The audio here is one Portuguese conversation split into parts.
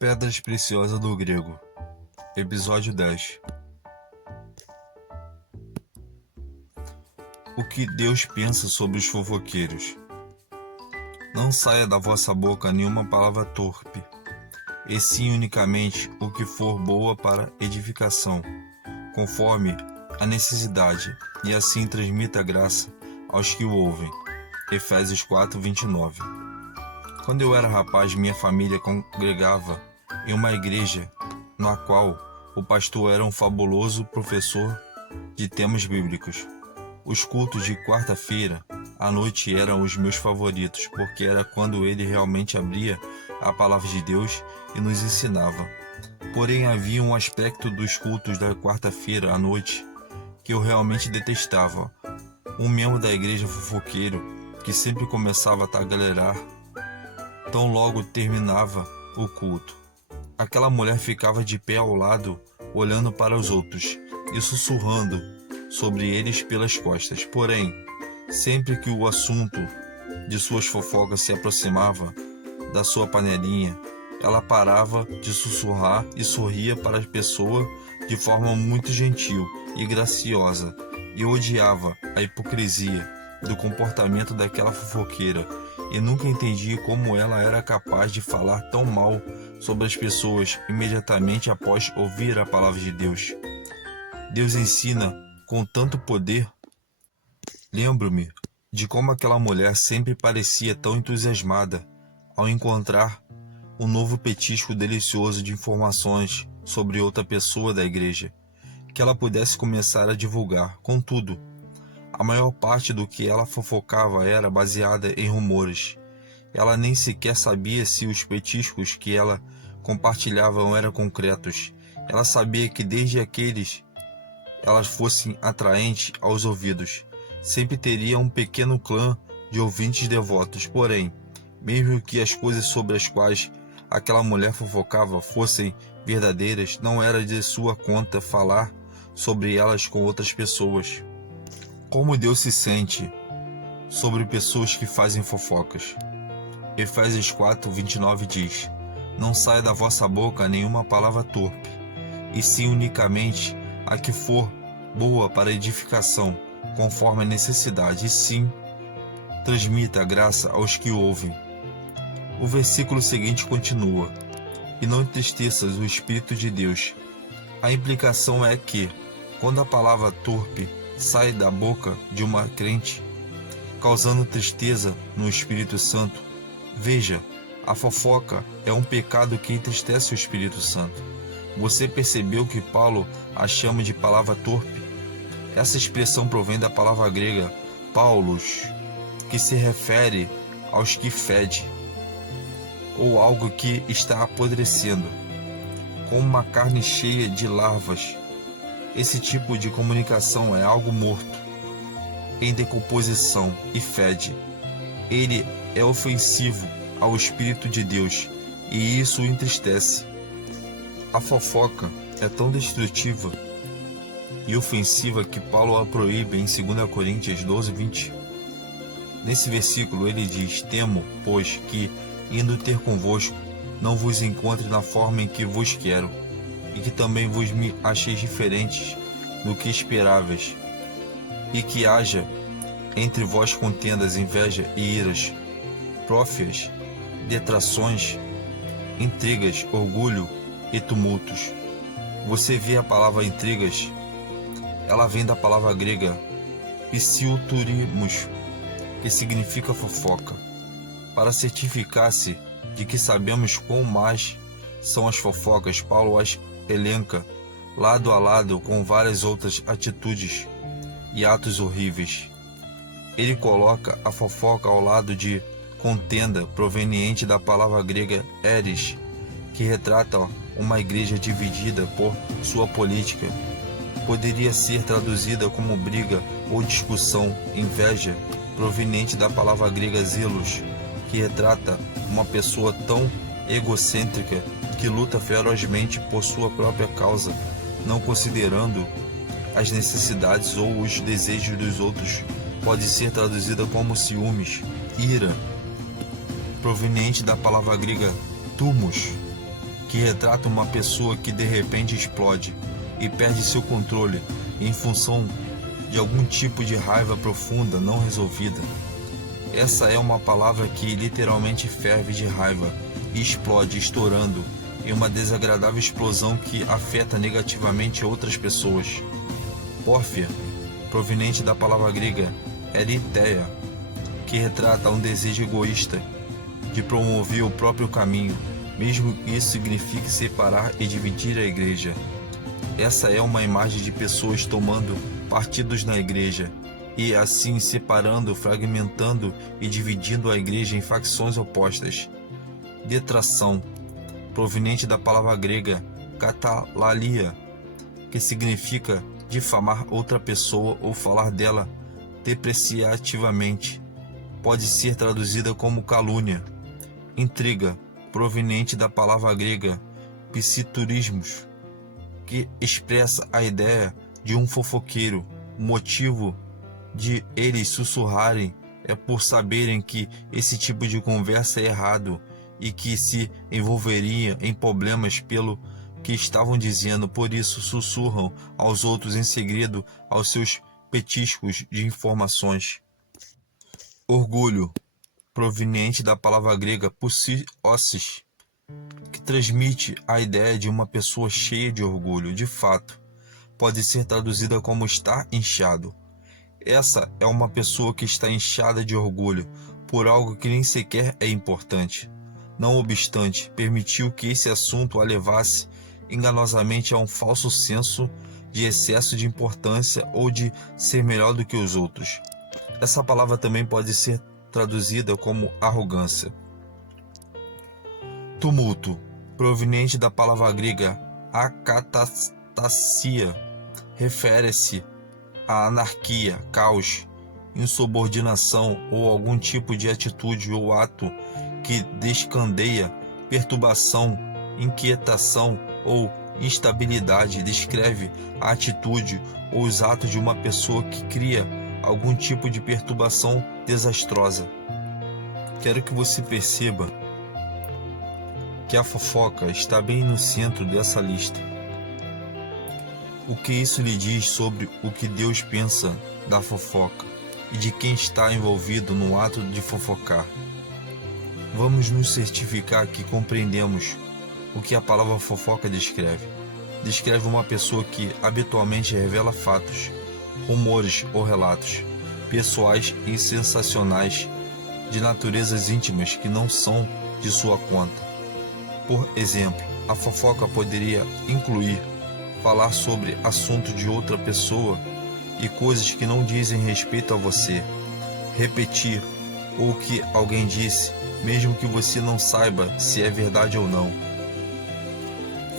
Pedras Preciosas do Grego, Episódio 10. O que Deus pensa sobre os fofoqueiros. Não saia da vossa boca nenhuma palavra torpe, e sim unicamente o que for boa para edificação, conforme a necessidade, e assim transmita graça aos que o ouvem. Efésios 4:29. Quando eu era rapaz, minha família congregava em uma igreja na qual o pastor era um fabuloso professor de temas bíblicos. Os cultos de quarta-feira à noite eram os meus favoritos, porque era quando ele realmente abria a palavra de Deus e nos ensinava. Porém, havia um aspecto dos cultos da quarta-feira à noite que eu realmente detestava. Um membro da igreja fofoqueiro que sempre começava a tagarelar tão logo terminava o culto. Aquela mulher ficava de pé ao lado, olhando para os outros e sussurrando sobre eles pelas costas. Porém, sempre que o assunto de suas fofocas se aproximava da sua panelinha, ela parava de sussurrar e sorria para a pessoa de forma muito gentil e graciosa, e odiava a hipocrisia do comportamento daquela fofoqueira, e nunca entendi como ela era capaz de falar tão mal sobre as pessoas imediatamente após ouvir a palavra de Deus. Deus ensina com tanto poder. Lembro-me de como aquela mulher sempre parecia tão entusiasmada ao encontrar um novo petisco delicioso de informações sobre outra pessoa da igreja, que ela pudesse começar a divulgar. Contudo, a maior parte do que ela fofocava era baseada em rumores. Ela nem sequer sabia se os petiscos que ela compartilhava eram concretos. Ela sabia que desde aqueles elas fossem atraentes aos ouvidos, sempre teria um pequeno clã de ouvintes devotos. Porém, mesmo que as coisas sobre as quais aquela mulher fofocava fossem verdadeiras, não era de sua conta falar sobre elas com outras pessoas. Como Deus se sente sobre pessoas que fazem fofocas. Efésios 4:29 diz: Não saia da vossa boca nenhuma palavra torpe, e sim unicamente a que for boa para edificação, conforme a necessidade, e sim transmita a graça aos que o ouvem. O versículo seguinte continua: E não entristeças o Espírito de Deus. A implicação é que, quando a palavra torpe sai da boca de uma crente, causando tristeza no Espírito Santo, veja, a fofoca é um pecado que entristece o Espírito Santo. Você percebeu que Paulo a chama de palavra torpe? Essa expressão provém da palavra grega paulos, que se refere aos que fede, ou algo que está apodrecendo, como uma carne cheia de larvas. Esse tipo de comunicação é algo morto, em decomposição, e fede. Ele é ofensivo ao Espírito de Deus, e isso o entristece. A fofoca é tão destrutiva e ofensiva que Paulo a proíbe em 2 Coríntios 12:20. Nesse versículo ele diz: Temo, pois, que, indo ter convosco, não vos encontre na forma em que vos quero, e que também vos me acheis diferentes do que esperáveis, e que haja entre vós contendas, inveja e iras, prófias, detrações, intrigas, orgulho e tumultos. Você vê a palavra intrigas? Ela vem da palavra grega psiuturimos, que significa fofoca. Para certificar-se de que sabemos quão más são as fofocas, Paulo as elenca lado a lado com várias outras atitudes e atos horríveis. Ele coloca a fofoca ao lado de contenda, proveniente da palavra grega eris, que retrata uma igreja dividida por sua política. Poderia ser traduzida como briga ou discussão. Inveja, proveniente da palavra grega zelos, que retrata uma pessoa tão egocêntrica que luta ferozmente por sua própria causa, não considerando as necessidades ou os desejos dos outros. Pode ser traduzida como ciúmes. Ira, proveniente da palavra grega thumos, que retrata uma pessoa que de repente explode e perde seu controle em função de algum tipo de raiva profunda não resolvida. Essa é uma palavra que literalmente ferve de raiva e explode, estourando em uma desagradável explosão que afeta negativamente outras pessoas. Pórfia, proveniente da palavra grega eritheia, que retrata um desejo egoísta de promover o próprio caminho, mesmo que isso signifique separar e dividir a igreja. Essa é uma imagem de pessoas tomando partidos na igreja e assim separando, fragmentando e dividindo a igreja em facções opostas. Detração, proveniente da palavra grega katalalia, que significa difamar outra pessoa ou falar dela depreciativamente. Pode ser traduzida como calúnia. Intriga, proveniente da palavra grega psiturismos, que expressa a ideia de um fofoqueiro. O motivo de eles sussurrarem é por saberem que esse tipo de conversa é errado e que se envolveria em problemas pelo que estavam dizendo, por isso sussurram aos outros em segredo aos seus petiscos de informações. Orgulho, proveniente da palavra grega pusiossis, que transmite a ideia de uma pessoa cheia de orgulho. De fato, pode ser traduzida como estar inchado. Essa é uma pessoa que está inchada de orgulho por algo que nem sequer é importante. Não obstante, permitiu que esse assunto a levasse enganosamente a um falso senso de excesso de importância ou de ser melhor do que os outros. Essa palavra também pode ser traduzida como arrogância. Tumulto, proveniente da palavra grega akatastasia, refere-se à anarquia, caos, insubordinação ou algum tipo de atitude ou ato que descandeia perturbação, inquietação ou instabilidade. Descreve a atitude ou os atos de uma pessoa que cria algum tipo de perturbação desastrosa. Quero que você perceba que a fofoca está bem no centro dessa lista. O que isso lhe diz sobre o que Deus pensa da fofoca e de quem está envolvido no ato de fofocar? Vamos nos certificar que compreendemos o que a palavra fofoca descreve. Descreve uma pessoa que habitualmente revela fatos, rumores ou relatos pessoais e sensacionais de naturezas íntimas que não são de sua conta. Por exemplo, a fofoca poderia incluir falar sobre assunto de outra pessoa e coisas que não dizem respeito a você, repetir o que alguém disse, mesmo que você não saiba se é verdade ou não.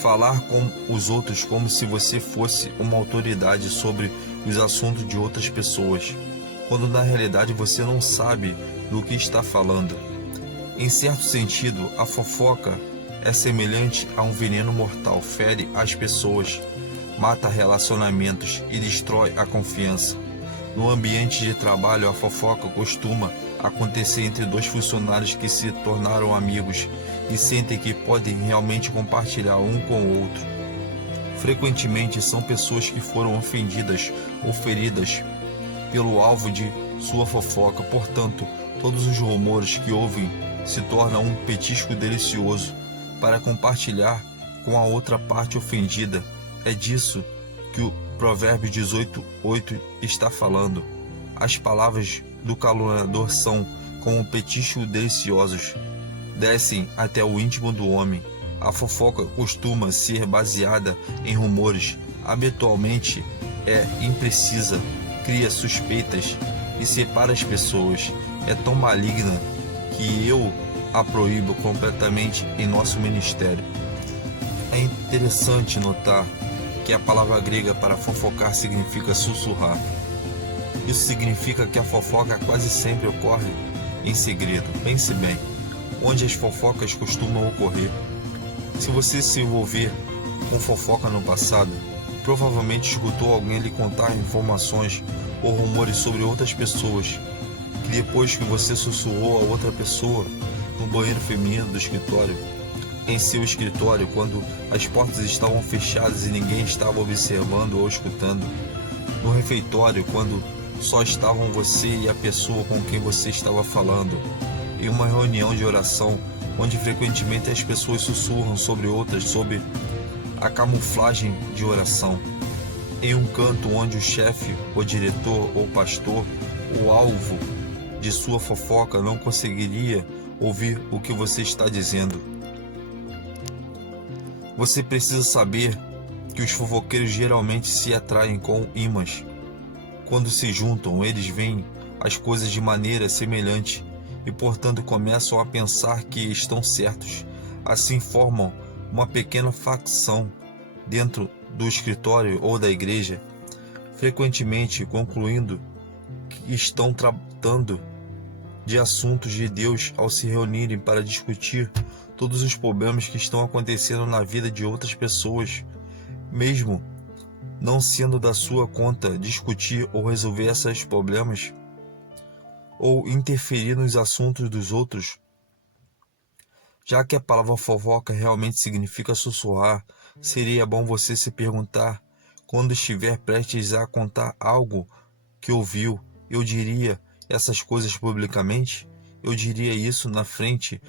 Falar com os outros como se você fosse uma autoridade sobre os assuntos de outras pessoas, quando na realidade você não sabe do que está falando. Em certo sentido, a fofoca é semelhante a um veneno mortal, fere as pessoas, mata relacionamentos e destrói a confiança. No ambiente de trabalho, a fofoca costuma acontecer entre dois funcionários que se tornaram amigos e sentem que podem realmente compartilhar um com o outro. Frequentemente são pessoas que foram ofendidas ou feridas pelo alvo de sua fofoca, portanto, todos os rumores que ouvem se tornam um petisco delicioso para compartilhar com a outra parte ofendida. É disso que o Provérbio 18:8 está falando. As palavras do caluniador são como petiscos deliciosos, descem até o íntimo do homem. A fofoca costuma ser baseada em rumores, habitualmente é imprecisa, cria suspeitas e separa as pessoas. É tão maligna que eu a proíbo completamente em nosso ministério. É interessante notar que a palavra grega para fofocar significa sussurrar. Isso significa que a fofoca quase sempre ocorre em segredo. Pense bem, onde as fofocas costumam ocorrer. Se você se envolver com fofoca no passado, provavelmente escutou alguém lhe contar informações ou rumores sobre outras pessoas, que depois que você sussurrou a outra pessoa no banheiro feminino do escritório, em seu escritório quando as portas estavam fechadas e ninguém estava observando ou escutando, no refeitório quando só estavam você e a pessoa com quem você estava falando, em uma reunião de oração onde frequentemente as pessoas sussurram sobre outras sob a camuflagem de oração, em um canto onde o chefe, o diretor ou pastor, o alvo de sua fofoca não conseguiria ouvir o que você está dizendo. Você precisa saber que os fofoqueiros geralmente se atraem com ímãs. Quando se juntam, eles veem as coisas de maneira semelhante e, portanto, começam a pensar que estão certos. Assim formam uma pequena facção dentro do escritório ou da igreja, frequentemente concluindo que estão tratando de assuntos de Deus ao se reunirem para discutir todos os problemas que estão acontecendo na vida de outras pessoas, mesmo não sendo da sua conta discutir ou resolver esses problemas ou interferir nos assuntos dos outros. Já que a palavra fofoca realmente significa sussurrar, seria bom você se perguntar, quando estiver prestes a contar algo que ouviu, eu diria essas coisas publicamente? Eu diria isso na frente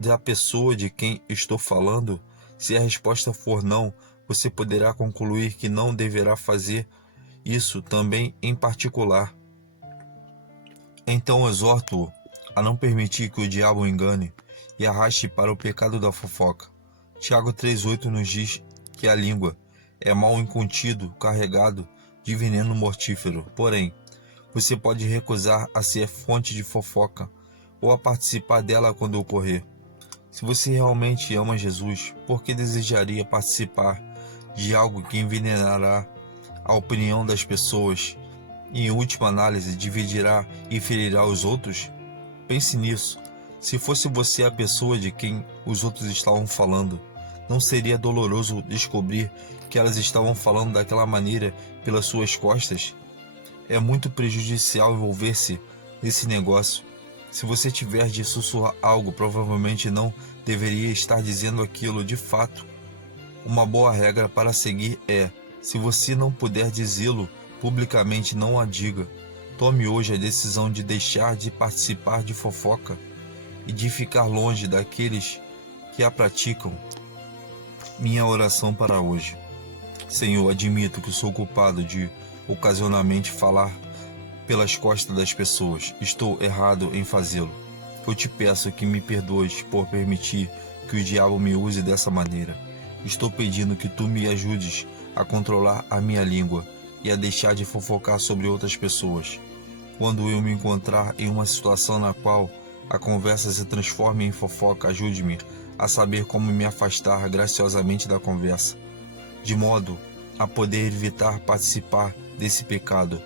da pessoa de quem estou falando? Se a resposta for não, você poderá concluir que não deverá fazer isso também em particular. Então exorto-o a não permitir que o diabo o engane e arraste para o pecado da fofoca. Tiago 3,8 nos diz que a língua é mal incontido, carregado de veneno mortífero. Porém, você pode recusar a ser fonte de fofoca ou a participar dela quando ocorrer. Se você realmente ama Jesus, por que desejaria participar de algo que envenenará a opinião das pessoas e, em última análise, dividirá e ferirá os outros? Pense nisso. Se fosse você a pessoa de quem os outros estavam falando, não seria doloroso descobrir que elas estavam falando daquela maneira pelas suas costas? É muito prejudicial envolver-se nesse negócio. Se você tiver de sussurrar algo, provavelmente não deveria estar dizendo aquilo de fato. Uma boa regra para seguir é: se você não puder dizê-lo publicamente, não a diga. Tome hoje a decisão de deixar de participar de fofoca e de ficar longe daqueles que a praticam. Minha oração para hoje. Senhor, admito que sou culpado de ocasionalmente falar pelas costas das pessoas. Estou errado em fazê-lo. Eu te peço que me perdoes por permitir que o diabo me use dessa maneira. Estou pedindo que tu me ajudes a controlar a minha língua e a deixar de fofocar sobre outras pessoas. Quando eu me encontrar em uma situação na qual a conversa se transforme em fofoca, ajude-me a saber como me afastar graciosamente da conversa, de modo a poder evitar participar desse pecado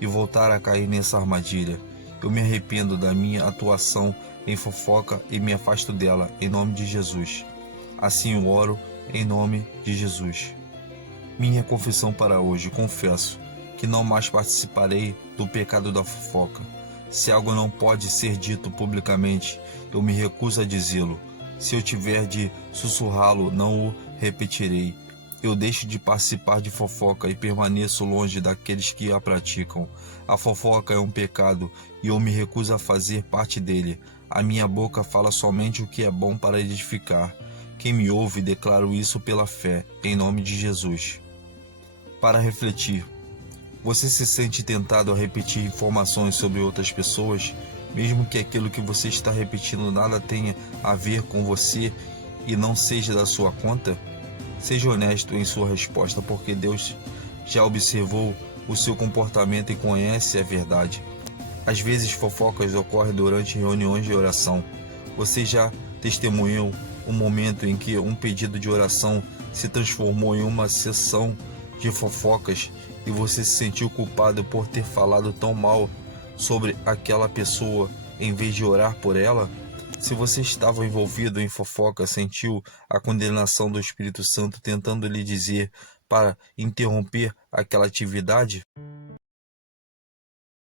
e voltar a cair nessa armadilha. Eu me arrependo da minha atuação em fofoca e me afasto dela, em nome de Jesus. Assim eu oro, em nome de Jesus. Minha confissão para hoje: confesso que não mais participarei do pecado da fofoca. Se algo não pode ser dito publicamente, eu me recuso a dizê-lo. Se eu tiver de sussurrá-lo, não o repetirei. Eu deixo de participar de fofoca e permaneço longe daqueles que a praticam. A fofoca é um pecado e eu me recuso a fazer parte dele. A minha boca fala somente o que é bom para edificar. Quem me ouve, declaro isso pela fé, em nome de Jesus. Para refletir, você se sente tentado a repetir informações sobre outras pessoas, mesmo que aquilo que você está repetindo nada tenha a ver com você e não seja da sua conta? Seja honesto em sua resposta, porque Deus já observou o seu comportamento e conhece a verdade. Às vezes fofocas ocorrem durante reuniões de oração. Você já testemunhou um momento em que um pedido de oração se transformou em uma sessão de fofocas e você se sentiu culpado por ter falado tão mal sobre aquela pessoa em vez de orar por ela? Se você estava envolvido em fofoca, sentiu a condenação do Espírito Santo tentando lhe dizer para interromper aquela atividade?